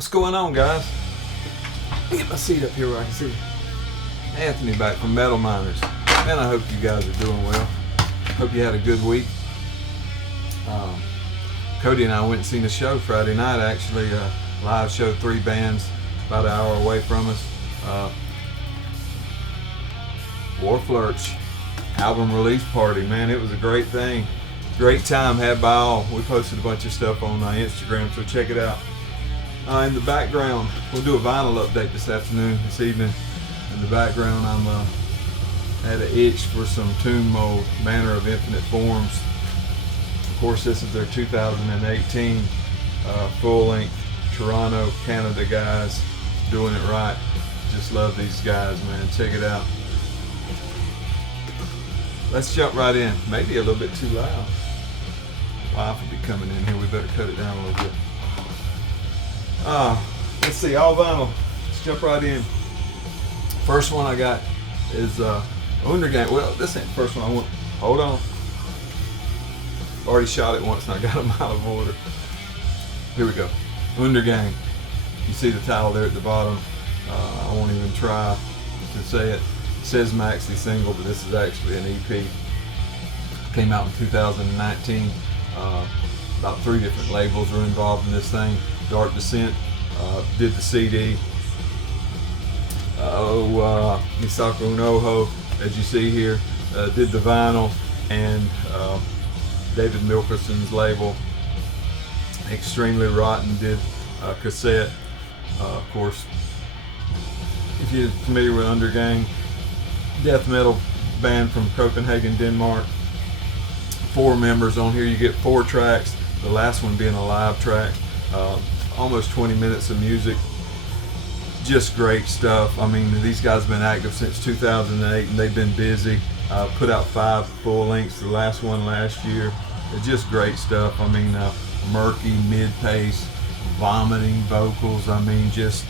What's going on, guys? Let me get my seat up here where I can see Anthony back from Metal Miners. Man, I hope you guys are doing well. Hope you had a good week. Cody and I went and seen a show Friday night, actually. Live show, 3 bands, about an hour away from us. Warflurch album release party, man, it was a great thing. Great time had by all. We posted a bunch of stuff on Instagram, so check it out. In the background, we'll do a vinyl update this evening. In the background, I'm had an itch for some Tomb Mold, Manor of Infinite Forms. Of course, this is their 2018 full-length Toronto, Canada guys doing it right. Just love these guys, man. Check it out. Let's jump right in. Maybe a little bit too loud. Wife will be coming in here. We better cut it down a little bit. Let's see, all vinyl. Let's jump right in. First one I got is Undergang. Well, this ain't the first one I want. Hold on. Already shot it once and I got them out of order. Here we go. Undergang. You see the title there at the bottom. I won't even try to say it. It says maxi single, but this is actually an EP. Came out in 2019. About 3 different labels were involved in this thing. Dark Descent did the CD. Misako Noho, as you see here, did the vinyl, and David Milkerson's label, Extremely Rotten, did cassette. Of course, if you're familiar with Undergang, death metal band from Copenhagen, Denmark. 4 members on here. You get 4 tracks, the last one being a live track. Almost 20 minutes of music. Just great stuff. I mean, these guys have been active since 2008 and they've been busy. Put out 5 full lengths, the last one last year. It's just great stuff. I mean, murky, mid-pace, vomiting vocals. I mean, just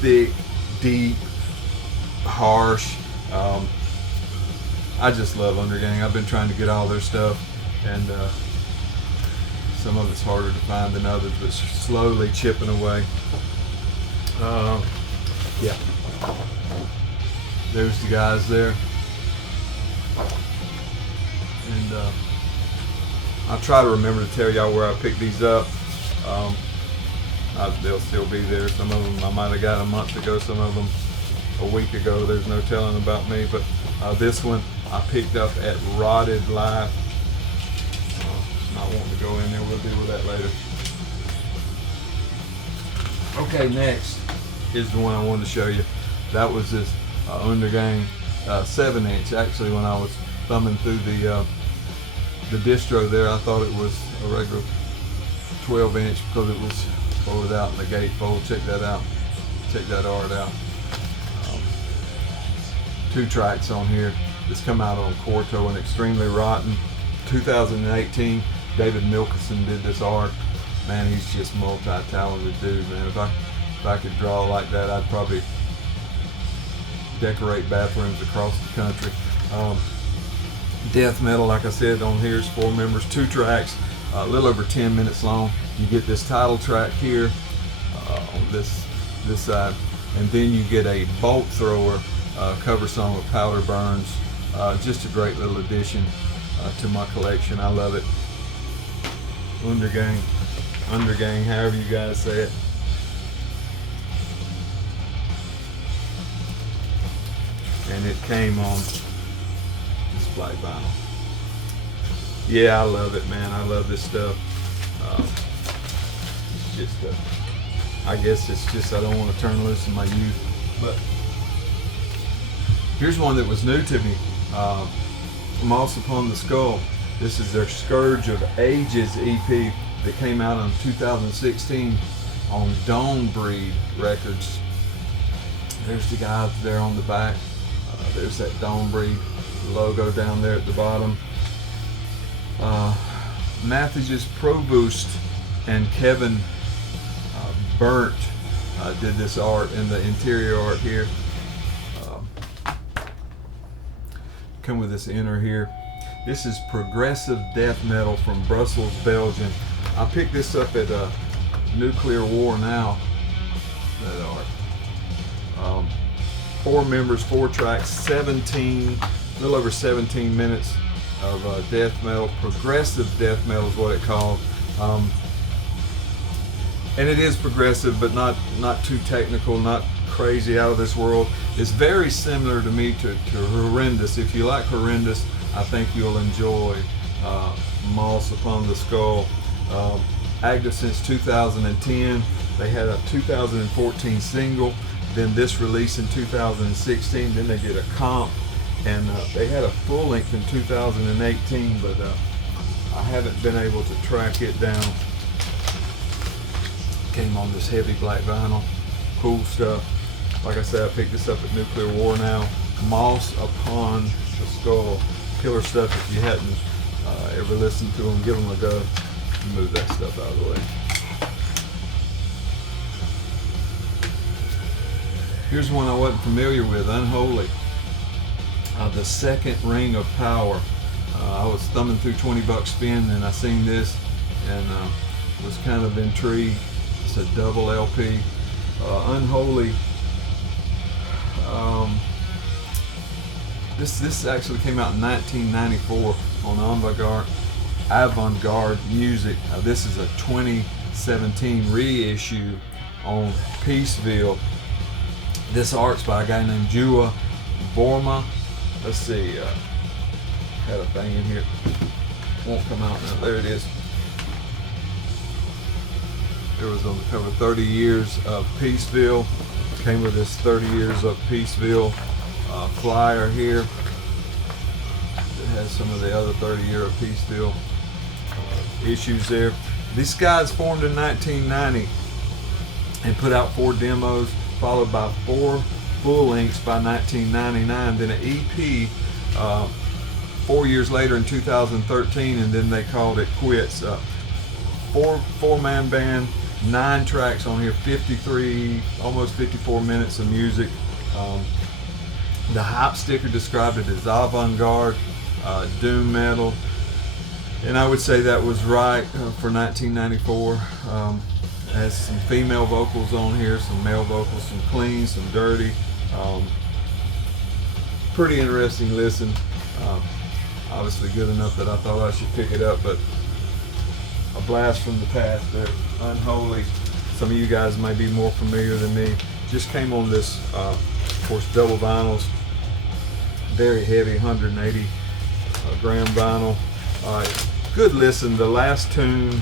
thick, deep, harsh. I just love Undergang. I've been trying to get all their stuff, and some of it's harder to find than others, but slowly chipping away. Yeah. There's the guys there. And I'll try to remember to tell y'all where I picked these up. They'll still be there. Some of them I might have got a month ago, some of them a week ago. There's no telling about me, but this one I picked up at Rotted Life. Not wanting to go in there, we'll deal with that later. Okay, next is the one I wanted to show you. That was this Undergang 7-inch. Actually, when I was thumbing through the distro there, I thought it was a regular 12-inch because it was folded out in the gatefold. Check that out. Check that art out. 2 tracks on here. This come out on Quarto and Extremely Rotten. 2018. David Milkerson did this art. Man, he's just multi-talented dude, man. If I could draw like that, I'd probably decorate bathrooms across the country. Death metal, like I said, on here is 4 members, 2 tracks, a little over 10 minutes long. You get this title track here on this side, and then you get a Bolt Thrower cover song of Powder Burns. Just a great little addition to my collection. I love it. Undergang, however you guys say it. And it came on display vinyl. Yeah, I love it, man. I love this stuff. It's just, I guess it's just I don't want to turn loose in my youth. But here's one that was new to me. Moss Upon the Skull. This is their Scourge of Ages EP that came out in 2016 on Dome Breed Records. There's the guy there on the back. There's that Dome Breed logo down there at the bottom. Matthews Provost and Kevin Burnt did this art in the interior art here. Come with this inner here. This is progressive death metal from Brussels, Belgium. I picked this up at Nuclear War Now that art. 4 members, 4 tracks, a little over 17 minutes of death metal. Progressive death metal is what it called. And it is progressive, but not too technical, not crazy out of this world. It's very similar to me to Horrendous. If you like Horrendous, I think you'll enjoy Moss Upon the Skull. Active since 2010. They had a 2014 single, then this release in 2016, then they did a comp, and they had a full length in 2018, but I haven't been able to track it down. Came on this heavy black vinyl. Cool stuff. Like I said, I picked this up at Nuclear War Now. Moss Upon the Skull. Killer stuff. If you hadn't ever listened to them, give them a go. Move that stuff out of the way. Here's one I wasn't familiar with, Unholy. The Second Ring of Power. I was thumbing through 20 Buck Spin and I seen this and was kind of intrigued. It's a double LP. Unholy. This actually came out in 1994 on avant-garde music. This is a 2017 reissue on Peaceville. This art's by a guy named Jua Borma. Let's see, had a thing in here. Won't come out now. There it is. It was on the cover, 30 Years of Peaceville. Came with this 30 Years of Peaceville flyer here. It has some of the other 30 Year of Peaceville issues there. These guys formed in 1990 and put out 4 demos, followed by 4 full lengths by 1999, then an EP 4 years later in 2013, and then they called it quits. Four-man band, 9 tracks on here, 53, almost 54 minutes of music. The hype sticker described it as avant-garde, doom metal, and I would say that was right for 1994. Has some female vocals on here, some male vocals, some clean, some dirty. Pretty interesting listen. Obviously good enough that I thought I should pick it up, but a blast from the past there. Unholy. Some of you guys may be more familiar than me. Just came on this, of course, double vinyls. Very heavy, 180 gram vinyl. Good listen. The last tune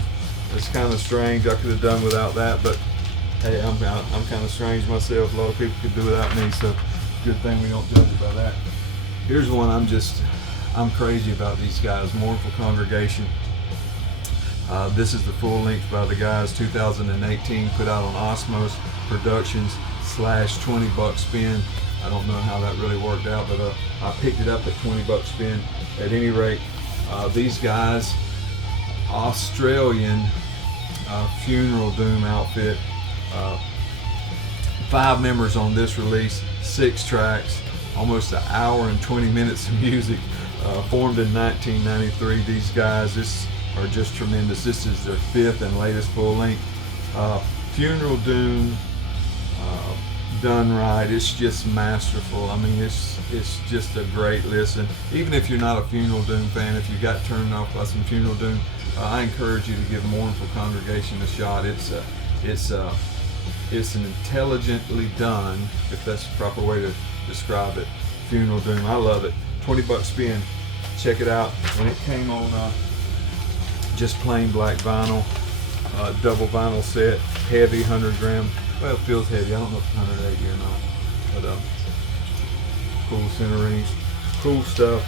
is kind of strange. I could have done without that, but hey, I'm kind of strange myself. A lot of people could do without me, so good thing we don't judge it by that. Here's one I'm crazy about these guys. Mournful Congregation. This is the full length by the guys, 2018, put out on Osmos Productions / 20 Buck Spin. I don't know how that really worked out, but I picked it up at 20 Buck Spin. At any rate, these guys, Australian funeral doom outfit. 5 members on this release, 6 tracks, almost an hour and 20 minutes of music. Formed in 1993. These guys are just tremendous. This is their 5th and latest full length. Funeral doom done right. It's just masterful. I mean, it's just a great listen. Even if you're not a funeral doom fan, if you got turned off by some funeral doom, I encourage you to give Mournful Congregation a shot. It's an intelligently done, if that's the proper way to describe it, funeral doom. I love it. 20 Buck Spin. Check it out. When it came on just plain black vinyl, double vinyl set, heavy, 100 gram. Well, it feels heavy. I don't know if it's 180 or not, but cool center rings, cool stuff.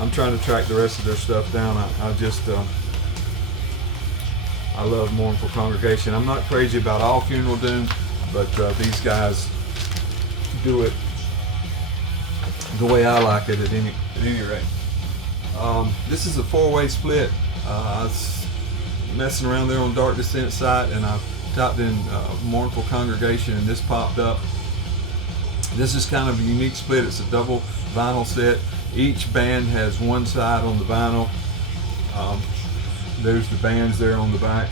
I'm trying to track the rest of their stuff down. I love Mournful Congregation. I'm not crazy about all funeral doom, but these guys do it the way I like it at any rate. This is a 4-way split. I was messing around there on Dark Descent site and I typed in Mournful Congregation and this popped up. This is kind of a unique split. It's a double vinyl set. Each band has one side on the vinyl. There's the bands there on the back.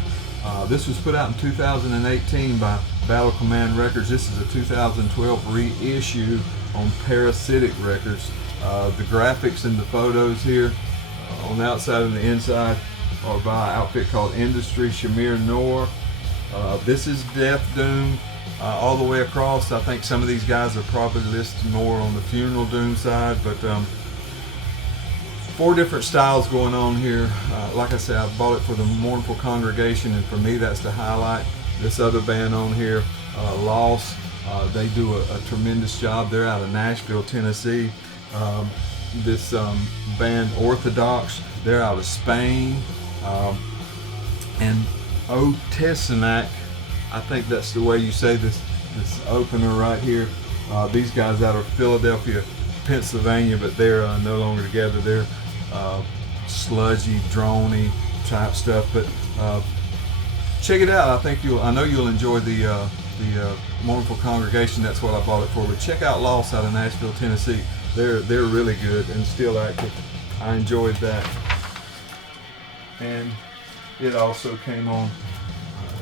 This was put out in 2018 by Battle Command Records. This is a 2012 reissue on Parasitic Records. The graphics and the photos here on the outside and the inside are by an outfit called Industry Shamir Noor. This is Death Doom all the way across. I think some of these guys are probably listed more on the Funeral Doom side, but 4 different styles going on here. Like I said, I bought it for the Mournful Congregation, and for me that's the highlight. This other band on here, Loss, they do a tremendous job. They're out of Nashville, Tennessee. This band Orthodox, they're out of Spain. And Otesanek, I think that's the way you say this opener right here. These guys out of Philadelphia, Pennsylvania, but they're no longer together. They're sludgy, droney type stuff. But check it out. I know you'll enjoy the Mournful Congregation. That's what I bought it for. But check out Lost out of Nashville, Tennessee. They're really good and still active. I enjoyed that. And it also came on.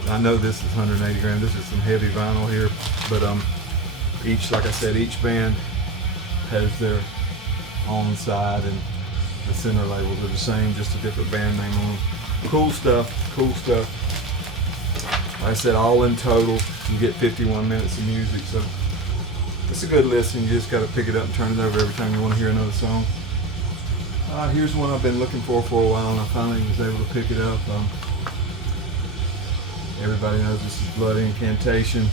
I know this is 180 grams. This is some heavy vinyl here, but like I said, each band has their own side, and the center labels are the same, just a different band name on them. Cool stuff. Like I said, all in total, you get 51 minutes of music, so it's a good listen. You just got to pick it up and turn it over every time you want to hear another song. Here's one I've been looking for a while, and I finally was able to pick it up. Everybody knows this is Blood Incantation.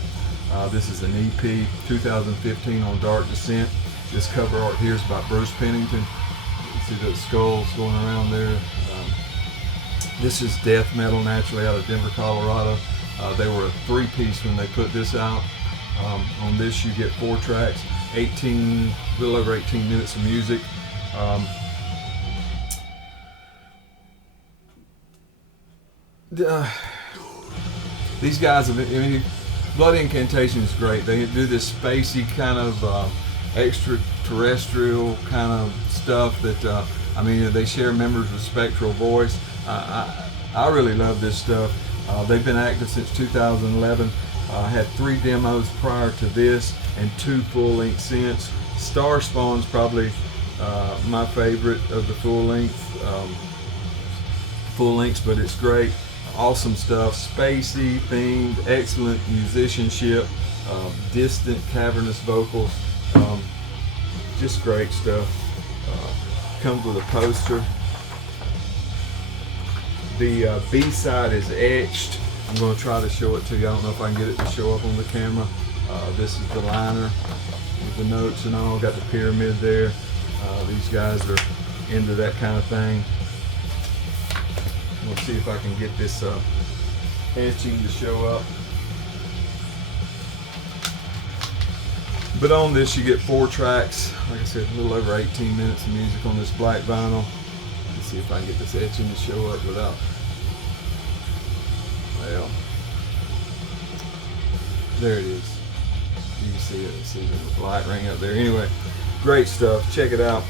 This is an EP, 2015 on Dark Descent. This cover art here is by Bruce Pennington. You see those skulls going around there. This is death metal, naturally out of Denver, Colorado. They were a 3-piece when they put this out. On this you get 4 tracks, a little over 18 minutes of music. These guys, Blood Incantation is great. They do this spacey kind of extraterrestrial kind of stuff that, they share members with Spectral Voice. I really love this stuff. They've been active since 2011. Had 3 demos prior to this and 2 full-length since. Star Spawn's probably my favorite of the full-lengths, but it's great. Awesome stuff, spacey themed, excellent musicianship, distant, cavernous vocals, just great stuff. Comes with a poster. The B-side is etched. I'm going to try to show it to you. I don't know if I can get it to show up on the camera. This is the liner with the notes and all. Got the pyramid there. These guys are into that kind of thing. We'll see if I can get this etching to show up. But on this you get 4 tracks. Like I said, a little over 18 minutes of music on this black vinyl. Let's see if I can get this etching to show up without, well, there it is. You can see it. See the light ring up there. Anyway, great stuff. Check it out.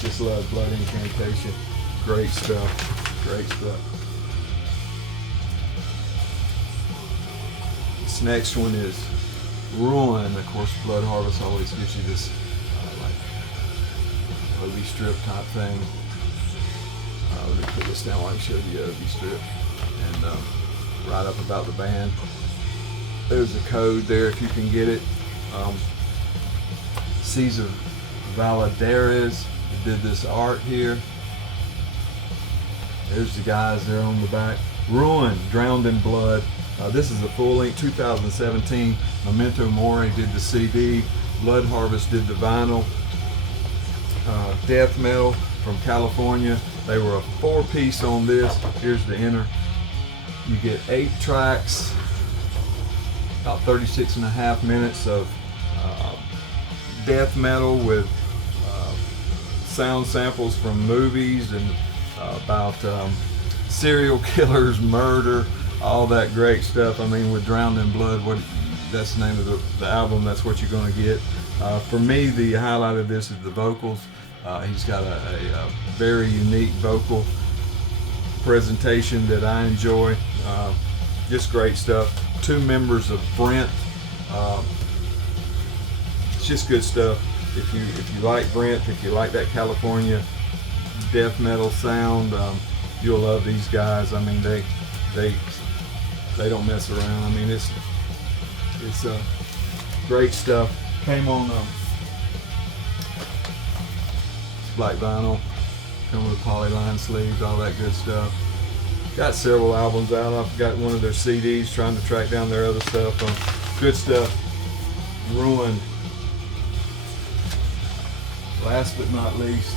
Just love Blood Incantation. Great stuff. This next one is Ruin. Of course, Blood Harvest always gives you this like Obi strip type thing. Let me put this down while I show you the Obi strip and write up about the band. There's a code there if you can get it. Cesar Valadares did this art here. There's the guys there on the back. Ruin, Drowned in Blood. This is a full-length 2017. Memento Mori did the CD. Blood Harvest did the vinyl. Death metal from California. They were a 4-piece on this. Here's the inner. You get 8 tracks, about 36.5 minutes of death metal with sound samples from movies and about serial killers, murder, all that great stuff. With Drowned in Blood, that's the name of the album, that's what you're going to get. For me, the highlight of this is the vocals. He's got a very unique vocal presentation that I enjoy. Just great stuff. 2 members of Brent. It's just good stuff. If you like Brent, if you like that California death metal sound, you'll love these guys. I mean, they don't mess around. I mean, it's great stuff. Came on black vinyl, come with polyline sleeves, all that good stuff. Got several albums out. I've got one of their CDs, trying to track down their other stuff. Good stuff. Ruined. Last but not least,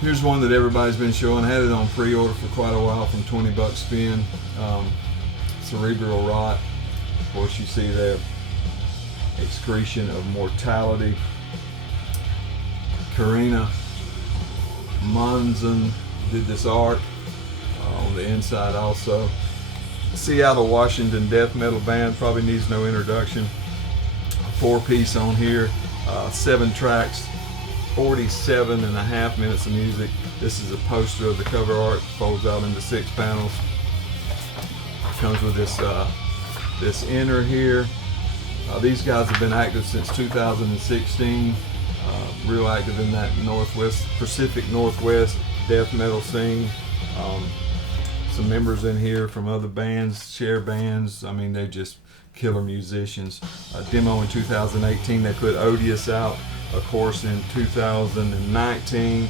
here's one that everybody's been showing. I had it on pre-order for quite a while from 20 bucks spin. Cerebral Rot. Of course, you see there. Excretion of Mortality. Karina Monzon did this art on the inside also. Seattle, Washington death metal band, probably needs no introduction. 4-piece on here, 7 tracks, 47.5 minutes of music. This is a poster of the cover art, folds out into 6 panels. Comes with this inner here. These guys have been active since 2016. Real active in that Pacific Northwest death metal scene. Some members in here from other bands, share bands. I mean, they're just killer musicians. Demo in 2018. They put Odious out, of course, in 2019,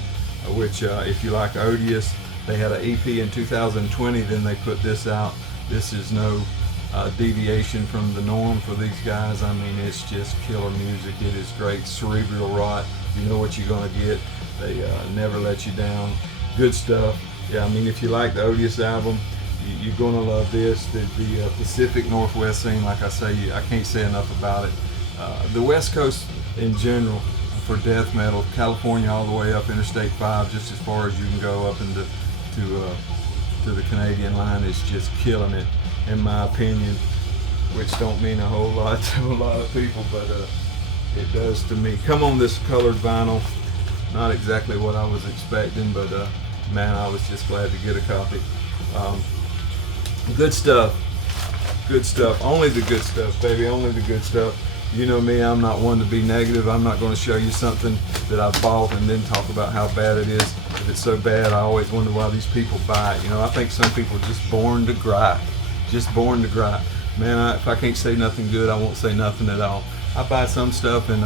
which if you like Odious, they had an EP in 2020, then they put this out. This is no deviation from the norm for these guys. I mean, it's just killer music. It is great. Cerebral Rot. You know what you're going to get. They never let you down. Good stuff. Yeah, I mean, if you like the Odious album, you're going to love this. The Pacific Northwest scene, like I say, I can't say enough about it. The West Coast in general for death metal, California all the way up Interstate 5, just as far as you can go up into to the Canadian line, is just killing it, in my opinion, which don't mean a whole lot to a lot of people, but it does to me. Come on this colored vinyl. Not exactly what I was expecting, but man, I was just glad to get a copy. Good stuff. Good stuff. Only the good stuff, baby. Only the good stuff. You know me, I'm not one to be negative. I'm not going to show you something that I bought and then talk about how bad it is. If it's so bad, I always wonder why these people buy it. You know, I think some people are just born to gripe. Just born to gripe. Man, if I can't say nothing good, I won't say nothing at all. I buy some stuff, and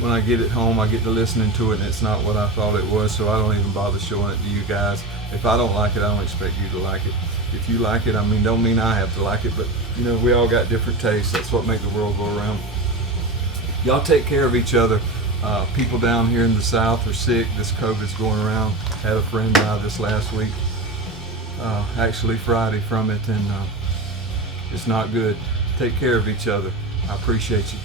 when I get it home, I get to listening to it, and it's not what I thought it was, so I don't even bother showing it to you guys. If I don't like it, I don't expect you to like it. If you like it, I mean, don't mean I have to like it, but, you know, we all got different tastes. That's what makes the world go around. Y'all take care of each other. People down here in the South are sick. This COVID's going around. Had a friend die this last week, actually Friday, from it, and it's not good. Take care of each other. I appreciate you.